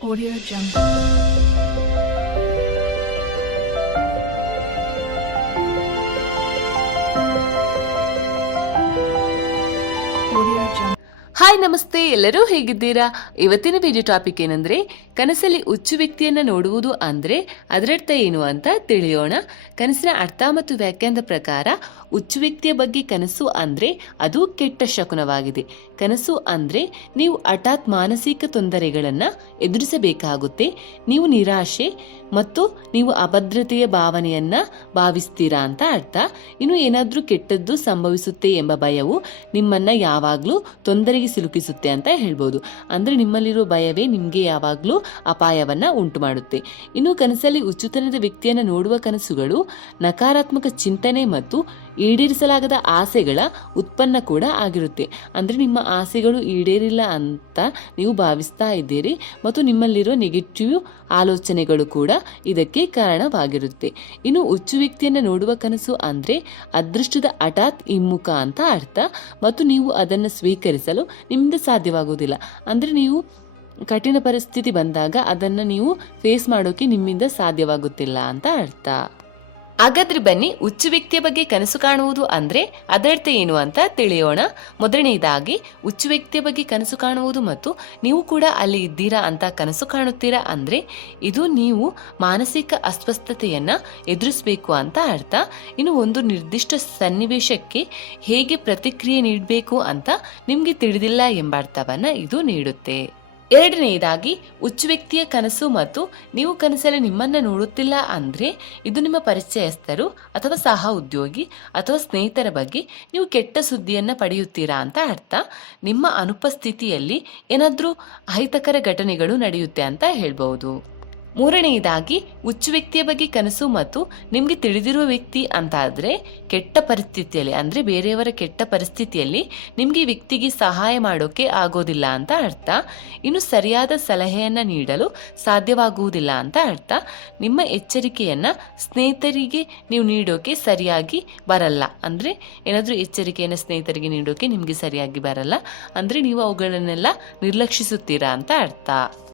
Audio Jungle. Hi, ನಮಸ್ತೆ. ಎಲ್ಲರೂ ಹೇಗಿದ್ದೀರಾ? ಇವತ್ತಿನ ವಿಡಿಯೋ ಟಾಪಿಕ್ ಏನಂದ್ರೆ, ಕನಸಲ್ಲಿ ಹುಚ್ಚು ವ್ಯಕ್ತಿಯನ್ನ ನೋಡುವುದು ಅಂದ್ರೆ ಅದರರ್ಥ ಏನು ಅಂತ ತಿಳಿಯೋಣ. ಕನಸಿನ ಅರ್ಥ ಮತ್ತು ವ್ಯಾಖ್ಯಾನದ ಪ್ರಕಾರ, ಹುಚ್ಚು ವ್ಯಕ್ತಿಯ ಬಗ್ಗೆ ಕನಸು ಅಂದ್ರೆ ಅದು ಕೆಟ್ಟ ಶಕುನವಾಗಿದೆ. ಕನಸು ಅಂದ್ರೆ ನೀವು ಹಠಾತ್ ಮಾನಸಿಕ ತೊಂದರೆಗಳನ್ನ ಎದುರಿಸಬೇಕಾಗುತ್ತೆ. ನೀವು ನಿರಾಶೆ ಮತ್ತು ನೀವು ಅಭದ್ರತೆಯ ಭಾವನೆಯನ್ನ ಭಾವಿಸ್ತೀರಾ ಅಂತ ಅರ್ಥ. ಇನ್ನು ಏನಾದರೂ ಕೆಟ್ಟದ್ದು ಸಂಭವಿಸುತ್ತೆ ಎಂಬ ಭಯವು ನಿಮ್ಮನ್ನ ಯಾವಾಗಲೂ ತೊಂದರೆಗೆ ಸಿಲುಕಿಸುತ್ತೆ ಅಂತ ಹೇಳ್ಬೋದು. ಅಂದ್ರೆ ನಿಮ್ಮಲ್ಲಿರೋ ಭಯವೇ ನಿಮಗೆ ಯಾವಾಗಲೂ ಅಪಾಯವನ್ನ ಉಂಟು ಮಾಡುತ್ತೆ ಇನ್ನು ಕನಸಲ್ಲಿ ಉಚ್ಚುತನದ ವ್ಯಕ್ತಿಯನ್ನು ನೋಡುವ ಕನಸುಗಳು, ನಕಾರಾತ್ಮಕ ಚಿಂತನೆ ಮತ್ತು ಈಡೇರಿಸಲಾಗದ ಆಸೆಗಳ ಉತ್ಪನ್ನ ಕೂಡ ಆಗಿರುತ್ತೆ. ಅಂದ್ರೆ ನಿಮ್ಮ ಆಸೆಗಳು ಈಡೇರಿಲ್ಲ ಅಂತ ನೀವು ಭಾವಿಸ್ತಾ ಇದ್ದೀರಿ ಮತ್ತು ನಿಮ್ಮಲ್ಲಿರೋ ನೆಗೆಟಿವ್ ಆಲೋಚನೆಗಳು ಕೂಡ ಇದಕ್ಕೆ ಕಾರಣವಾಗಿರುತ್ತೆ. ಇನ್ನು ಹುಚ್ಚು ವ್ಯಕ್ತಿಯನ್ನು ನೋಡುವ ಕನಸು ಅಂದ್ರೆ ಅದೃಷ್ಟದ ಹಠಾತ್ ಹಿಮ್ಮುಖ ಅಂತ ಅರ್ಥ. ಮತ್ತು ನೀವು ಅದನ್ನು ಸ್ವೀಕರಿಸಲು ನಿಮ್ಮಿಂದ ಸಾಧ್ಯವಾಗುವುದಿಲ್ಲ. ಅಂದರೆ ನೀವು ಕಠಿಣ ಪರಿಸ್ಥಿತಿ ಬಂದಾಗ ಅದನ್ನು ನೀವು ಫೇಸ್ ಮಾಡೋಕೆ ನಿಮ್ಮಿಂದ ಸಾಧ್ಯವಾಗುತ್ತಿಲ್ಲ ಅಂತ ಅರ್ಥ. ಹಾಗಾದ್ರೆ ಬನ್ನಿ, ಹುಚ್ಚು ವ್ಯಕ್ತಿಯ ಬಗ್ಗೆ ಕನಸು ಕಾಣುವುದು ಅಂದ್ರೆ ಅದರ್ಥ ಏನು ಅಂತ ತಿಳಿಯೋಣ. ಮೊದಲನೇದಾಗಿ, ಹುಚ್ಚು ವ್ಯಕ್ತಿಯ ಬಗ್ಗೆ ಕನಸು ಕಾಣುವುದು ಮತ್ತು ನೀವು ಕೂಡ ಅಲ್ಲಿ ಇದ್ದೀರಾ ಅಂತ ಕನಸು ಕಾಣುತ್ತೀರಾ ಅಂದ್ರೆ ಇದು ನೀವು ಮಾನಸಿಕ ಅಸ್ವಸ್ಥತೆಯನ್ನ ಎದುರಿಸಬೇಕು ಅಂತ ಅರ್ಥ. ಇನ್ನು ಒಂದು ನಿರ್ದಿಷ್ಟ ಸನ್ನಿವೇಶಕ್ಕೆ ಹೇಗೆ ಪ್ರತಿಕ್ರಿಯೆ ನೀಡಬೇಕು ಅಂತ ನಿಮ್ಗೆ ತಿಳಿದಿಲ್ಲ ಎಂಬ ಅರ್ಥವನ್ನ ಇದು ನೀಡುತ್ತೆ. ಎರಡನೆಯದಾಗಿ ಉಚ್ಚ ವ್ಯಕ್ತಿಯ ಕನಸು ಮತ್ತು ನೀವು ಕನಸಲ್ಲಿ ನಿಮ್ಮನ್ನ ನೋಡುತ್ತಿಲ್ಲ ಅಂದ್ರೆ ಇದು ನಿಮ್ಮ ಪರಿಚಯಸ್ಥರು ಅಥವಾ ಸಹ ಉದ್ಯೋಗಿ ಅಥವಾ ಸ್ನೇಹಿತರ ಬಗ್ಗೆ ನೀವು ಕೆಟ್ಟ ಸುದ್ದಿಯನ್ನು ಪಡೆಯುತ್ತೀರಾ ಅಂತ ಅರ್ಥ. ನಿಮ್ಮ ಅನುಪಸ್ಥಿತಿಯಲ್ಲಿ ಏನಾದರೂ ಅಹಿತಕರ ಘಟನೆಗಳು ನಡೆಯುತ್ತೆ ಅಂತ ಹೇಳ್ಬಹುದು. ಮೂರನೆಯದಾಗಿ, ಹುಚ್ಚು ವ್ಯಕ್ತಿಯ ಬಗ್ಗೆ ಕನಸು ಮತ್ತು ನಿಮಗೆ ತಿಳಿದಿರುವ ವ್ಯಕ್ತಿ ಅಂತ ಆದ್ರೆ ಕೆಟ್ಟ ಪರಿಸ್ಥಿತಿಯಲ್ಲಿ, ಅಂದ್ರೆ ಬೇರೆಯವರ ಕೆಟ್ಟ ಪರಿಸ್ಥಿತಿಯಲ್ಲಿ ನಿಮಗೆ ವ್ಯಕ್ತಿಗೆ ಸಹಾಯ ಮಾಡೋಕೆ ಆಗೋದಿಲ್ಲ ಅಂತ ಅರ್ಥ. ಇನ್ನು ಸರಿಯಾದ ಸಲಹೆಯನ್ನು ನೀಡಲು ಸಾಧ್ಯವಾಗುವುದಿಲ್ಲ ಅಂತ ಅರ್ಥ. ನಿಮ್ಮ ಎಚ್ಚರಿಕೆಯನ್ನು ಸ್ನೇಹಿತರಿಗೆ ನೀವು ನೀಡೋಕೆ ಸರಿಯಾಗಿ ಬರಲ್ಲ. ಅಂದ್ರೆ ಏನಾದರೂ ಎಚ್ಚರಿಕೆಯನ್ನು ಸ್ನೇಹಿತರಿಗೆ ನೀಡೋಕೆ ನಿಮಗೆ ಸರಿಯಾಗಿ ಬರಲ್ಲ. ಅಂದ್ರೆ ನೀವು ಅವುಗಳನ್ನೆಲ್ಲ ನಿರ್ಲಕ್ಷಿಸುತ್ತೀರಾ ಅಂತ ಅರ್ಥ.